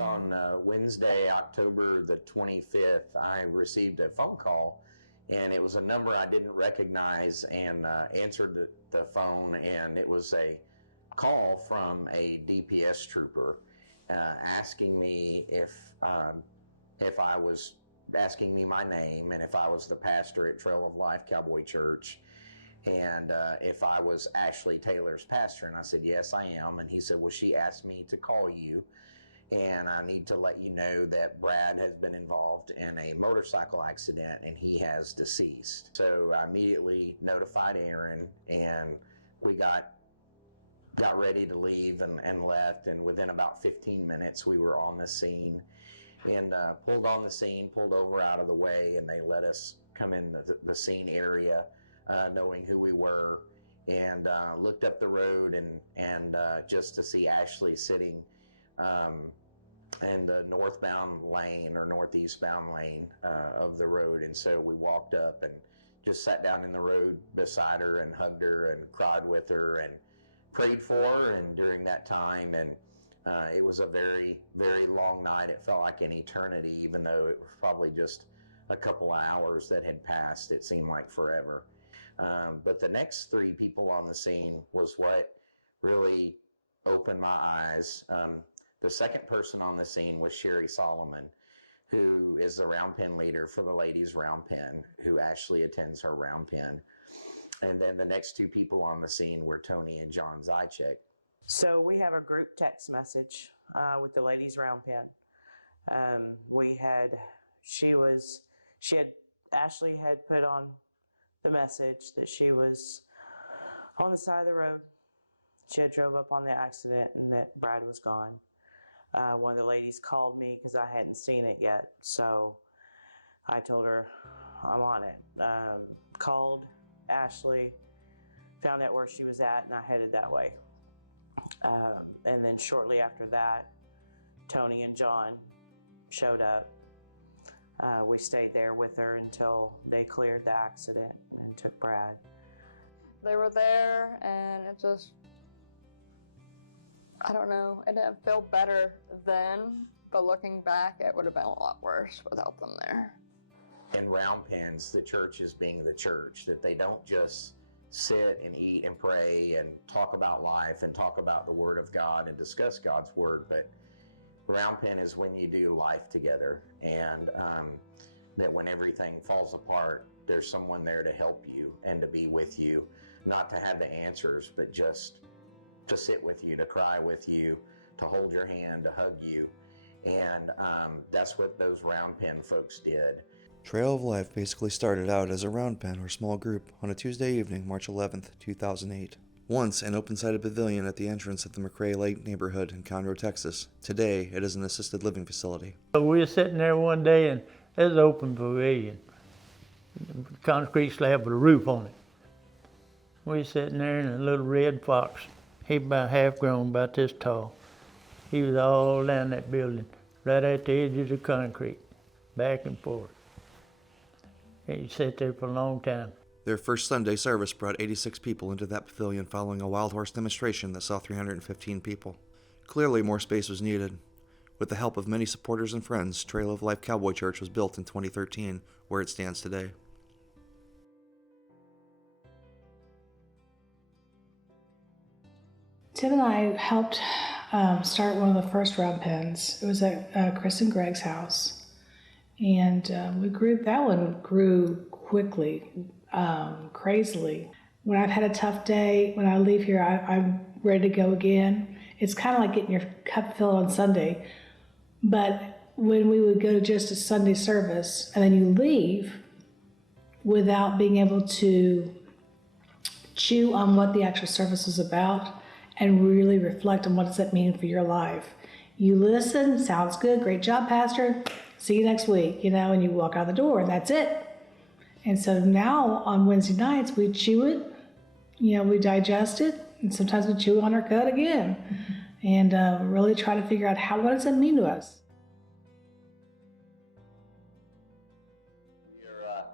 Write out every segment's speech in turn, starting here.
On Wednesday, October the 25th, I received a phone call, and it was a number I didn't recognize, and answered the phone, and it was a call from a DPS trooper asking me if I was asking me my name and if I was the pastor at Trail of Life Cowboy Church, and if I was Ashley Taylor's pastor. And I said, yes, I am. And he said, well, she asked me to call you, and I need to let you know that Brad has been involved in a motorcycle accident and he has deceased. So I immediately notified Aaron, and we got ready to leave and left. And within about 15 minutes, we were on the scene, and pulled over out of the way, and they let us come in the scene area, knowing who we were, and looked up the road and just to see Ashley sitting in the northbound lane or northeastbound lane of the road. And so we walked up and just sat down in the road beside her and hugged her and cried with her and prayed for her. And during that time, and it was a very, very long night. It felt like an eternity, even though it was probably just a couple of hours that had passed. It seemed like forever. But the next three people on the scene was what really opened my eyes. The second person on the scene was Sherry Solomon, who is the round pen leader for the ladies' round pen, who actually attends her round pen. And then the next two people on the scene were Tony and John Zychek. So we have a group text message with the ladies' round pen. Ashley had put on the message that she was on the side of the road. She had drove up on the accident and that Brad was gone. One of the ladies called me because I hadn't seen it yet. So I told her I'm on it. Called Ashley, found out where she was at, and I headed that way. And then shortly after that, Tony and John showed up. We stayed there with her until they cleared the accident and took Brad. They were there, and it just, I don't know, it didn't feel better then, but looking back, it would have been a lot worse without them there. In round pens, the church is being the church, that they don't just sit and eat and pray and talk about life and talk about the Word of God and discuss God's Word, but round pen is when you do life together, and that when everything falls apart, there's someone there to help you and to be with you, not to have the answers, but just to sit with you, to cry with you, to hold your hand, to hug you. And that's what those round pen folks did. Trail of Life basically started out as a round pen or small group on a Tuesday evening, March 11th, 2008. Once an open-sided pavilion at the entrance of the McRae Lake neighborhood in Conroe, Texas. Today, it is an assisted living facility. We were sitting there one day, and there's an open pavilion, concrete slab with a roof on it. We were sitting there, and a little red fox, he about half grown, about this tall. He was all down that building, right at the edge of the concrete, back and forth. He sat there for a long time. Their first Sunday service brought 86 people into that pavilion following a wild horse demonstration that saw 315 people. Clearly more space was needed. With the help of many supporters and friends, Trail of Life Cowboy Church was built in 2013, where it stands today. Tim and I helped start one of the first round pens. It was at Chris and Greg's house. And that one grew quickly, crazily. When I've had a tough day, when I leave here, I'm ready to go again. It's kind of like getting your cup filled on Sunday. But when we would go to just a Sunday service and then you leave without being able to chew on what the actual service is about and really reflect on what does that mean for your life. You listen, sounds good, great job, Pastor. See you next week, and you walk out the door and that's it. And so now on Wednesday nights, we chew it, we digest it, and sometimes we chew on our cut again. And really try to figure out what does that mean to us? We are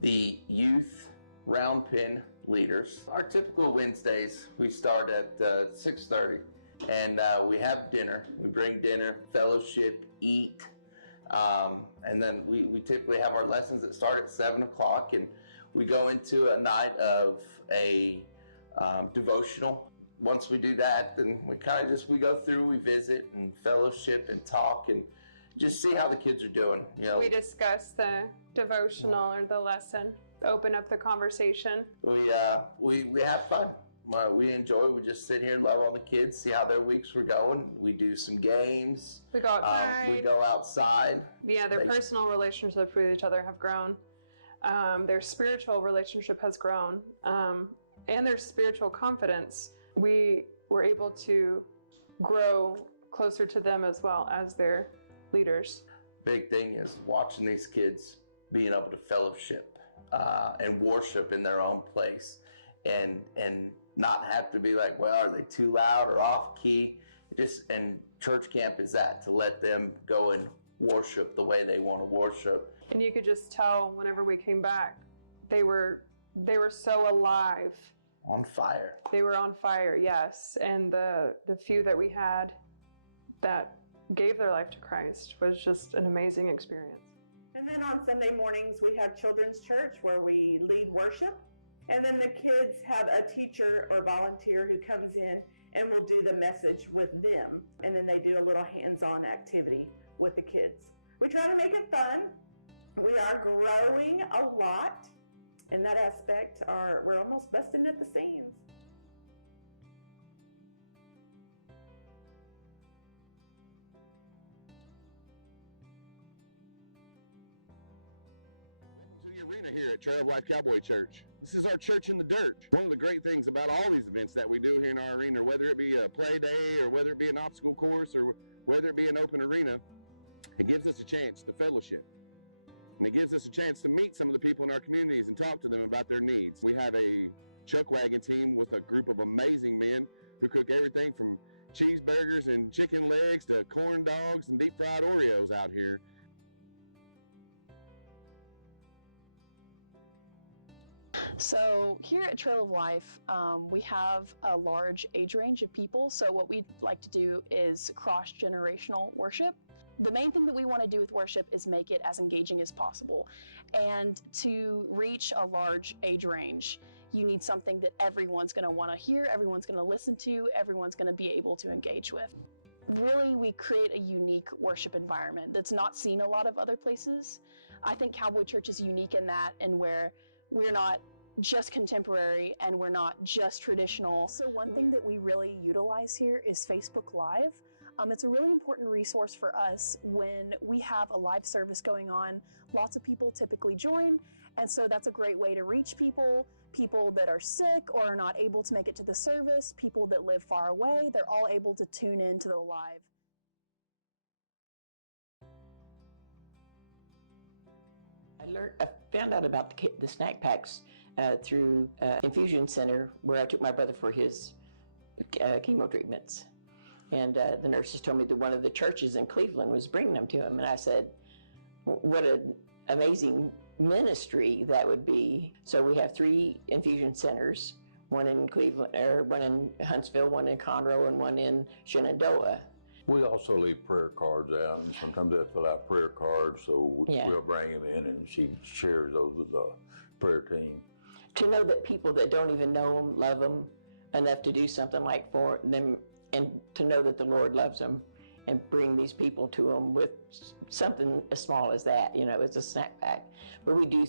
the youth round pen leaders. Our typical Wednesdays, we start at 6:30 and we have dinner. We bring dinner, fellowship, eat, and then we typically have our lessons that start at 7 o'clock, and we go into a night of a devotional. Once we do that, then we go through, we visit and fellowship and talk and just see how the kids are doing. We discuss the devotional or the lesson, open up the conversation. We have fun. We enjoy. We just sit here and love on the kids, see how their weeks were going. We do some games. We go outside. We go outside. Yeah, their personal relationships with each other have grown. Their spiritual relationship has grown, and their spiritual confidence. We were able to grow closer to them as well as their leaders. Big thing is watching these kids being able to fellowship and worship in their own place, and not have to be like, well, are they too loud or off key? And church camp is that, to let them go and worship the way they want to worship. And you could just tell whenever we came back, they were so alive. On fire. They were on fire, yes. And the few that we had that gave their life to Christ was just an amazing experience. And then on Sunday mornings, we have children's church where we lead worship. And then the kids have a teacher or volunteer who comes in and will do the message with them. And then they do a little hands-on activity with the kids. We try to make it fun. We are growing a lot. In that aspect, we're almost busting at the seams. Welcome to the arena here at Trail of Life Cowboy Church. This is our church in the dirt. One of the great things about all these events that we do here in our arena, whether it be a play day or whether it be an obstacle course or whether it be an open arena, it gives us a chance to fellowship. And it gives us a chance to meet some of the people in our communities and talk to them about their needs. We have a chuck wagon team with a group of amazing men who cook everything from cheeseburgers and chicken legs to corn dogs and deep fried Oreos out here. So here at Trail of Life, we have a large age range of people. So what we'd like to do is cross-generational worship. The main thing that we want to do with worship is make it as engaging as possible. And to reach a large age range, you need something that everyone's going to want to hear, everyone's going to listen to, everyone's going to be able to engage with. Really, we create a unique worship environment that's not seen a lot of other places. I think Cowboy Church is unique in that, and where we're not just contemporary and we're not just traditional. So one thing that we really utilize here is Facebook Live. It's a really important resource for us when we have a live service going on. Lots of people typically join, and so that's a great way to reach people that are sick or are not able to make it to the service, people that live far away. They're all able to tune in to the live. I found out about the snack packs through Infusion Center, where I took my brother for his chemo treatments. And the nurses told me that one of the churches in Cleveland was bringing them to him. And I said, what an amazing ministry that would be. So we have 3 infusion centers, one in Cleveland, or one in Huntsville, one in Conroe, and one in Shenandoah. We also leave prayer cards out, and sometimes they'll fill out prayer cards, so we'll bring them in, and she shares those with the prayer team. To know that people that don't even know them love them enough to do something like for them, and to know that the Lord loves them, and bring these people to them with something as small as that, it's a snack pack. But we do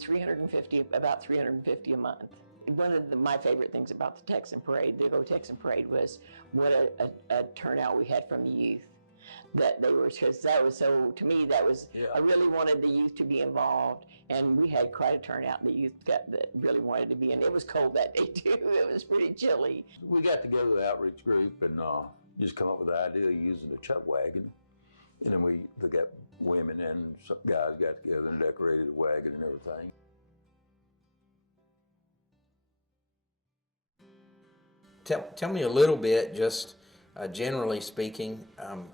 about 350 a month. One of my favorite things about the Texan Parade, the Go Texan Parade, was what a turnout we had from the youth. That they were, because that was so, to me, that was, I really wanted the youth to be involved. And we had quite a turnout. The youth that really wanted to be in. It was cold that day too. It was pretty chilly. We got together with the outreach group and just come up with the idea of using the chuck wagon. And then we got women and some guys got together and decorated the wagon and everything. Tell me a little bit, just generally speaking,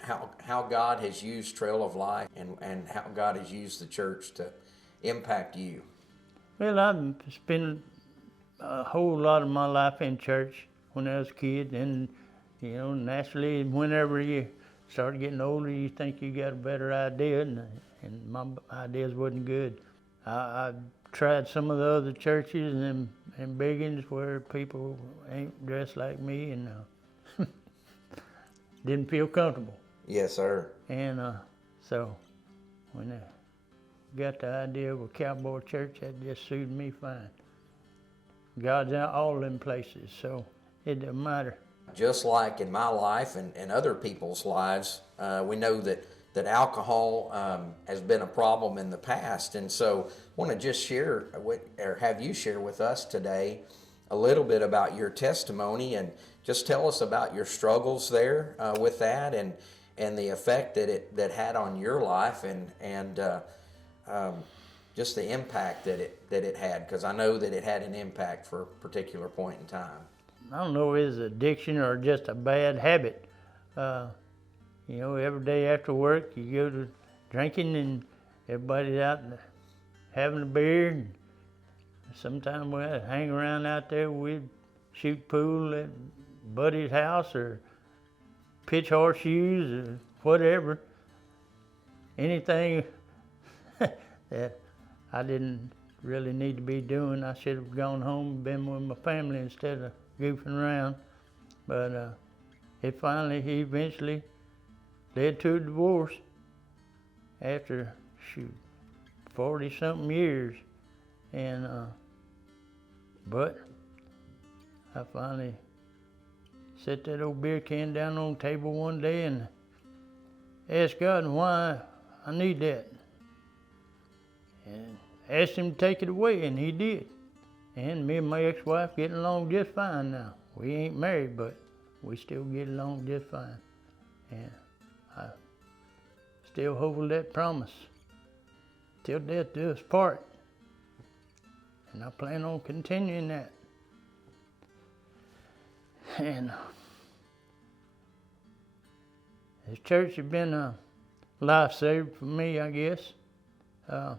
how God has used Trail of Life and how God has used the church to impact you. Well, I've spent a whole lot of my life in church when I was a kid, and You know, naturally, whenever you start getting older, you think you got a better idea, and my ideas wasn't good. I tried some of the other churches and big ones where people ain't dressed like me, and didn't feel comfortable. Yes, sir. And so when I got the idea of a cowboy church, that just suited me fine. God's out all them places, so it doesn't matter. Just like in my life and other people's lives, we know that alcohol has been a problem in the past, and so I want to just share or have you share with us today a little bit about your testimony, and just tell us about your struggles there with that, and the effect that had on your life, and just the impact that it had, because I know that it had an impact for a particular point in time. I don't know if it's addiction or just a bad habit. You know, every day after work, you go to drinking, and everybody's out having a beer. And sometimes we'd hang around out there. We'd shoot pool at buddy's house or pitch horseshoes or whatever. Anything that I didn't really need to be doing. I should have gone home and been with my family instead of goofing around. But it eventually led to a divorce after, 40-something years. And, but I finally set that old beer can down on the table one day and asked God why I need that. And asked him to take it away, and he did. And me and my ex-wife getting along just fine now. We ain't married, but we still get along just fine. And I still hold that promise. Till death do us part. And I plan on continuing that. And this church has been a lifesaver for me, I guess. I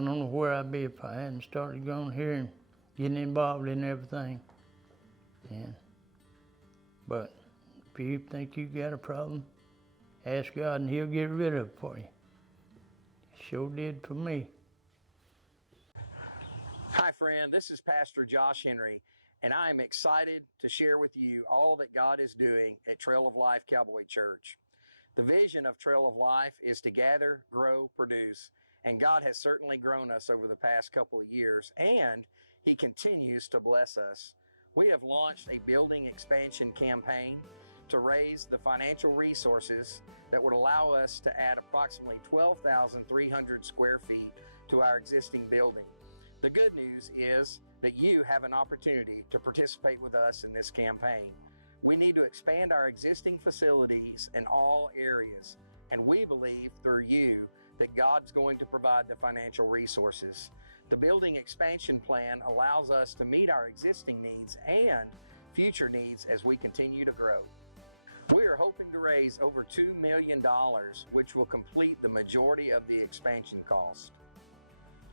don't know where I'd be if I hadn't started going here and getting involved in everything. But if you think you got a problem, ask God and he'll get rid of it for you. Sure did for me. Hi friend, this is Pastor Josh Henry, and I am excited to share with you all that God is doing at Trail of Life Cowboy Church. The vision of Trail of Life is to gather, grow, produce, and God has certainly grown us over the past couple of years, and He continues to bless us. We have launched a building expansion campaign to raise the financial resources that would allow us to add approximately 12,300 square feet to our existing building. The good news is that you have an opportunity to participate with us in this campaign. We need to expand our existing facilities in all areas, and we believe through you that God's going to provide the financial resources. The building expansion plan allows us to meet our existing needs and future needs as we continue to grow. We are hoping to raise over $2 million, which will complete the majority of the expansion cost.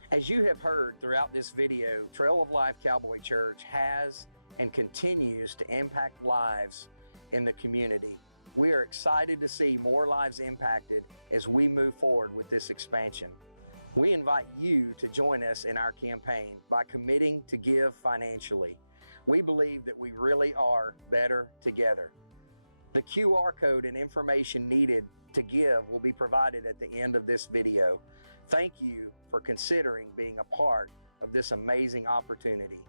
As you have heard throughout this video, Trail of Life Cowboy Church has and continues to impact lives in the community. We are excited to see more lives impacted as we move forward with this expansion. We invite you to join us in our campaign by committing to give financially. We believe that we really are better together. The QR code and information needed to give will be provided at the end of this video. Thank you for considering being a part of this amazing opportunity.